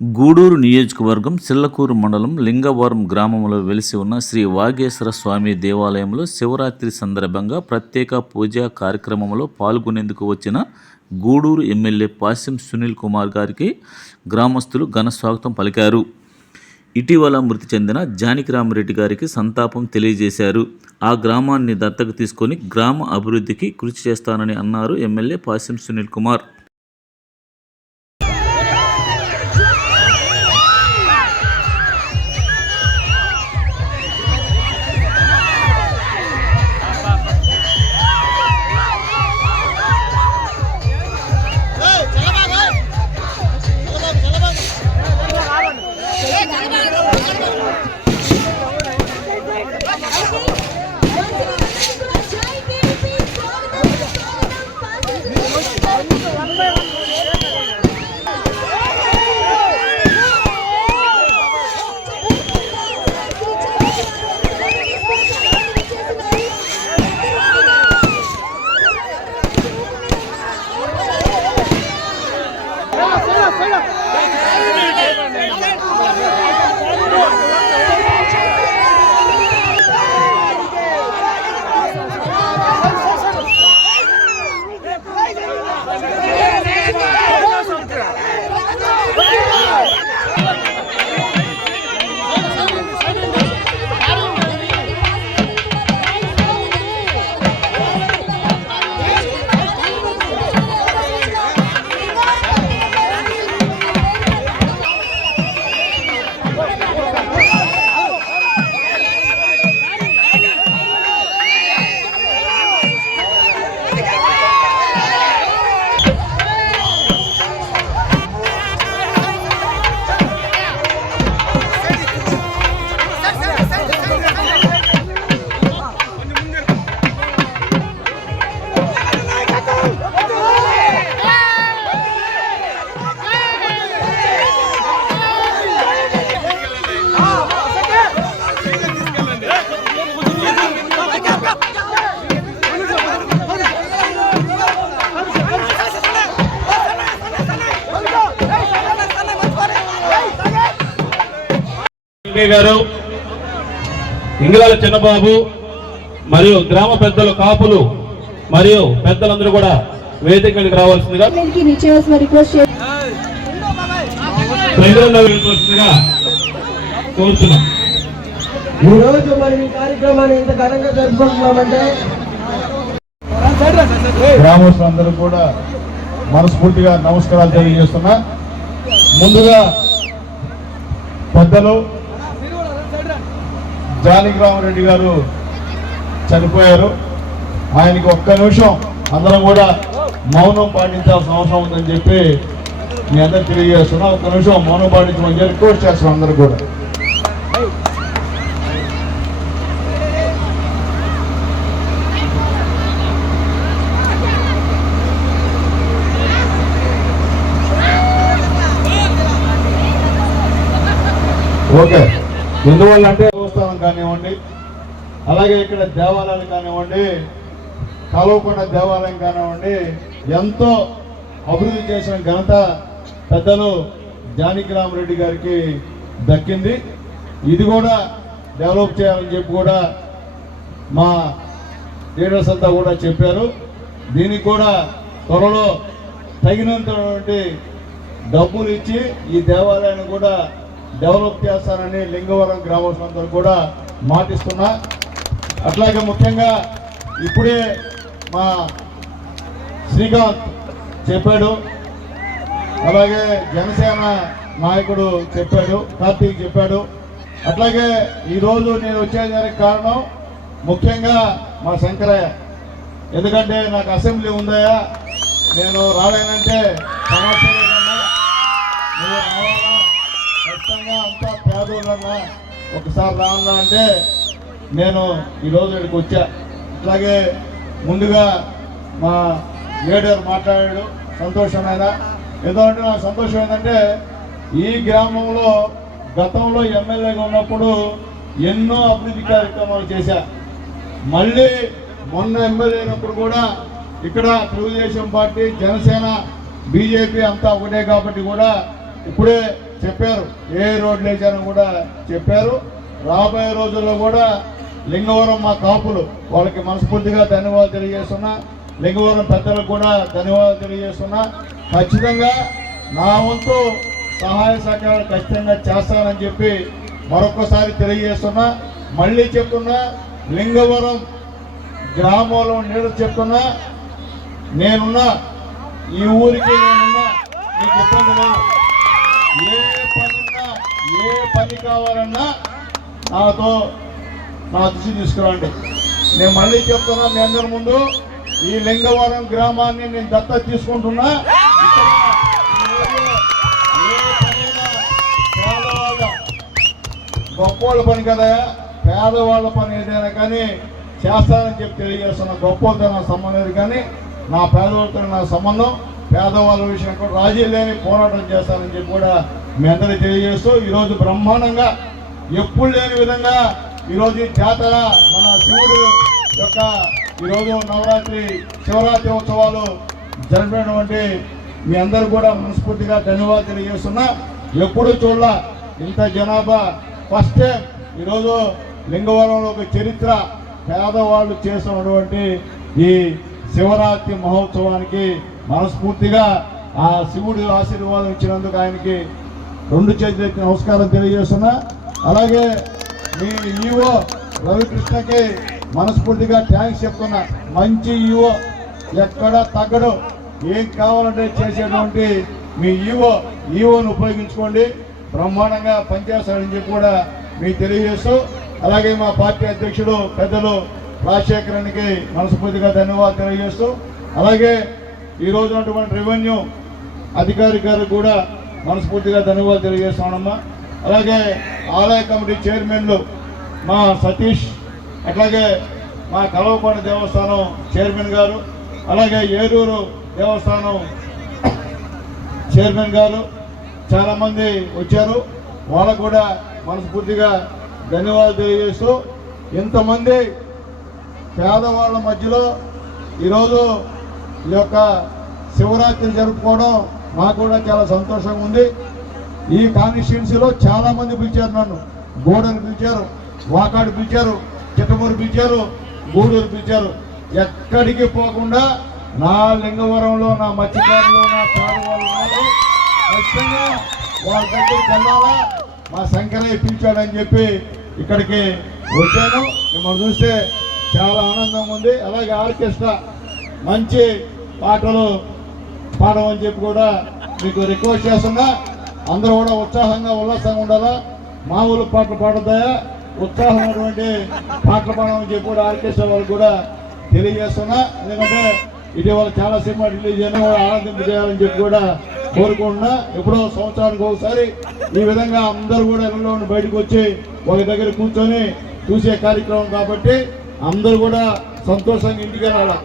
గూడూరు నియోజకవర్గం సిల్లకూరు మండలం లింగవరం గ్రామంలో వెలిసి ఉన్న శ్రీ వాగేశ్వర స్వామి దేవాలయంలో శివరాత్రి సందర్భంగా ప్రత్యేక పూజా కార్యక్రమంలో పాల్గొనేందుకు వచ్చిన గూడూరు ఎమ్మెల్యే పాశ్యం సునీల్ కుమార్ గారికి గ్రామస్తులు ఘన స్వాగతం పలికారు. ఇటీవల మృతి చెందిన జానకిరామరెడ్డి గారికి సంతాపం తెలియజేశారు. ఆ గ్రామాన్ని దత్తకు తీసుకొని గ్రామ అభివృద్ధికి కృషి చేస్తానని అన్నారు ఎమ్మెల్యే పాశ్యం సునీల్ కుమార్. వెంకయ్య గారు ఇంగిలాల చిన్నబాబు మరియు గ్రామ పెద్దలు కాపులు మరియు పెద్దలందరూ కూడా వేదిక మీదకి రావాల్సిందిగా కోరుతున్నాం. ఈ కార్యక్రమాన్ని ఇంత ఘనంగా జరుపుకుంటున్నామంటే గ్రామస్తులందరూ కూడా మనస్ఫూర్తిగా నమస్కారాలు తెలియజేస్తున్నా. ముందుగా పెద్దలు జానకిరామరెడ్డి గారు చనిపోయారు. ఆయనకి ఒక్క నిమిషం అందరం కూడా మౌనం పాటించాల్సిన అవసరం ఉందని చెప్పి మీ అందరు తెలియజేస్తున్నా. ఒక్క నిమిషం మౌనం పాటించమని రిక్వెస్ట్ చేస్తున్నాం అందరూ కూడా. ఓకే. ఎందువల్ల అంటే కానివ్వండి అలాగే ఇక్కడ దేవాలయాలు కానివ్వండి కలవకొండ దేవాలయం కానివ్వండి ఎంతో అభివృద్ధి చేసిన ఘనత పెద్దలు జానకిరామరెడ్డి గారికి దక్కింది. ఇది కూడా డెవలప్ చేయాలని చెప్పి కూడా మా లీడర్స్ అంతా కూడా చెప్పారు. దీనికి కూడా త్వరలో తగినంతటువంటి డబ్బులు ఇచ్చి ఈ దేవాలయాన్ని కూడా డెవలప్ చేస్తానని లింగవరం గ్రామస్తులందరూ కూడా మాటిస్తున్నా. అట్లాగే ముఖ్యంగా ఇప్పుడే మా శ్రీకాంత్ చెప్పాడు. అలాగే జనసేన నాయకుడు చెప్పాడు కార్తీక్ చెప్పాడు. అట్లాగే ఈరోజు నేను వచ్చేదానికి కారణం ముఖ్యంగా మా శంకరయ్య. ఎందుకంటే నాకు అసెంబ్లీ ఉందయా నేను రాలేనంటే సమస్య లేదన్నా. నువ్వు రావాలా? మొత్తంగా అంతా పేదోళ్ళన్నా ఒకసారి రావాలా అంటే నేను ఈరోజు ఇక్కడికి వచ్చా. అట్లాగే ముందుగా మా లీడర్ మాట్లాడాడు సంతోషమైన ఎందుకంటే నాకు సంతోషం ఏంటంటే ఈ గ్రామంలో గతంలో ఎమ్మెల్యేగా ఉన్నప్పుడు ఎన్నో అభివృద్ధి కార్యక్రమాలు చేశా. మళ్ళీ మొన్న ఎమ్మెల్యే అయినప్పుడు కూడా ఇక్కడ తెలుగుదేశం పార్టీ జనసేన బీజేపీ అంతా ఒకటే కాబట్టి కూడా ఇప్పుడే చెప్పారు. ఏ రోడ్లు వేసారని కూడా చెప్పారు. రాబోయే రోజుల్లో కూడా లింగవరం మా కాపులు వాళ్ళకి మనస్ఫూర్తిగా ధన్యవాదాలు తెలియజేస్తున్నా. లింగవరం పెద్దలకు కూడా ధన్యవాదాలు తెలియజేస్తున్నా. ఖచ్చితంగా నా వంతు సహాయ సహకారాలు ఖచ్చితంగా చేస్తానని చెప్పి మరొకసారి తెలియజేస్తున్నా. మళ్ళీ చెప్తున్నా లింగవరం గ్రామంలో నీడ చెప్తున్నా. నేనున్నా ఈ ఊరికి నేనున్నా మీకు ఇబ్బంది లేదు. ఏ పని కావాలన్నా నాతో నా దృష్టి తీసుకురండి. నేను మళ్ళీ చెప్తున్నా మీ అందరి ముందు ఈ లింగవరం గ్రామాన్ని నేను దత్త తీసుకుంటున్నా. గొప్పోళ్ళ పని కదా పేదవాళ్ళ పని ఏదైనా కానీ చేస్తానని చెప్పి తెలియజేస్తున్న గొప్పలతో నా సంబంధం లేదు కానీ నా పేదవాళ్ళతో నా సంబంధం. పేదవాళ్ళ విషయం కూడా రాజీ లేని పోరాటం చేస్తానని చెప్పి కూడా మీ అందరికీ తెలియజేస్తూ ఈరోజు బ్రహ్మాండంగా ఎప్పుడు లేని విధంగా ఈరోజు ఈ జాతర మన శివుడు యొక్క ఈరోజు నవరాత్రి శివరాత్రి ఉత్సవాలు జరిపినటువంటి మీ అందరూ కూడా మనస్ఫూర్తిగా ధన్యవాదాలు తెలియజేస్తున్నా. ఎప్పుడు చూడ ఇంత జనాభా. ఫస్ట్ టైం ఈరోజు లింగవరంలో ఒక చరిత్ర పేదవాళ్ళు చేసినటువంటి ఈ శివరాత్రి మహోత్సవానికి మనస్ఫూర్తిగా ఆ శివుడి ఆశీర్వాదం ఇచ్చినందుకు ఆయనకి రెండు చేతులకి నమస్కారం తెలియజేస్తున్నా. అలాగే మీ ఈవో రవికృష్ణకి మనస్ఫూర్తిగా థ్యాంక్స్ చెప్తున్నా. మంచి ఈవో ఎక్కడ తగ్గడు. ఏం కావాలంటే చేసేటువంటి మీ ఈవో ఈవోను ఉపయోగించుకోండి. బ్రహ్మాండంగా పనిచేస్తాడని చెప్పి కూడా మీకు తెలియజేస్తూ అలాగే మా పార్టీ అధ్యక్షుడు పెద్దలు రాజశేఖరానికి మనస్ఫూర్తిగా ధన్యవాదాలు తెలియజేస్తూ అలాగే ఈరోజు ఉన్నటువంటి రెవెన్యూ అధికారి గారికి కూడా మనస్ఫూర్తిగా ధన్యవాదాలు తెలియజేస్తామమ్మా అలాగే ఆలయ కమిటీ చైర్మన్లు మా సతీష్ అట్లాగే మా కలవపాడు దేవస్థానం చైర్మన్ గారు అలాగే ఏలూరు దేవస్థానం చైర్మన్ గారు చాలామంది వచ్చారు. వాళ్ళకు కూడా మనస్ఫూర్తిగా ధన్యవాదాలు తెలియజేస్తూ ఇంతమంది పేదవాళ్ళ మధ్యలో ఈరోజు ఈ యొక్క శివరాత్రి జరుపుకోవడం నాకు కూడా చాలా సంతోషంగా ఉంది. ఈ కాన్స్టిట్యున్సీలో చాలా మంది పిలిచారు నన్ను. గోడను పిలిచారు వాకాడు పిలిచారు చిట్టమూరు పిలిచారు గూడూరు పిలిచారు. ఎక్కడికి పోకుండా నా లింగవరంలో నా మత్స్యకారులు నా పేదవాళ్ళు ఖచ్చితంగా వాళ్ళ దగ్గరికి వెళ్ళాలా? మా శంకరయ్య పిలిచాడని చెప్పి ఇక్కడికి వచ్చాను. మిమ్మల్ని చూస్తే చాలా ఆనందంగా ఉంది. అలాగే ఆర్కెస్ట్రా మంచి పాటలు పాడమని చెప్పి కూడా మీకు రిక్వెస్ట్ చేస్తున్నా. అందరూ కూడా ఉత్సాహంగా ఉల్లాసంగా ఉండాలా? మామూలు పాటలు పాడతాయా ఉత్సాహమైనటువంటి పాటలు పాడమని చెప్పి కూడా ఆర్కెస్ట్రా వాళ్ళు కూడా తెలియజేస్తున్నా. ఎందుకంటే ఇటీవల చాలా సినిమా రిలీజ్ అయినా కూడా ఆనందింపు చేయాలని చెప్పి కూడా కోరుకుంటున్నా. ఎప్పుడో సంవత్సరానికి ఒకసారి ఈ విధంగా అందరూ కూడా ఇళ్ళలో బయటకు వచ్చి ఒక దగ్గర కూర్చొని చూసే కార్యక్రమం కాబట్టి అందరూ కూడా సంతోషంగా ఇంటికి వెళ్ళాలి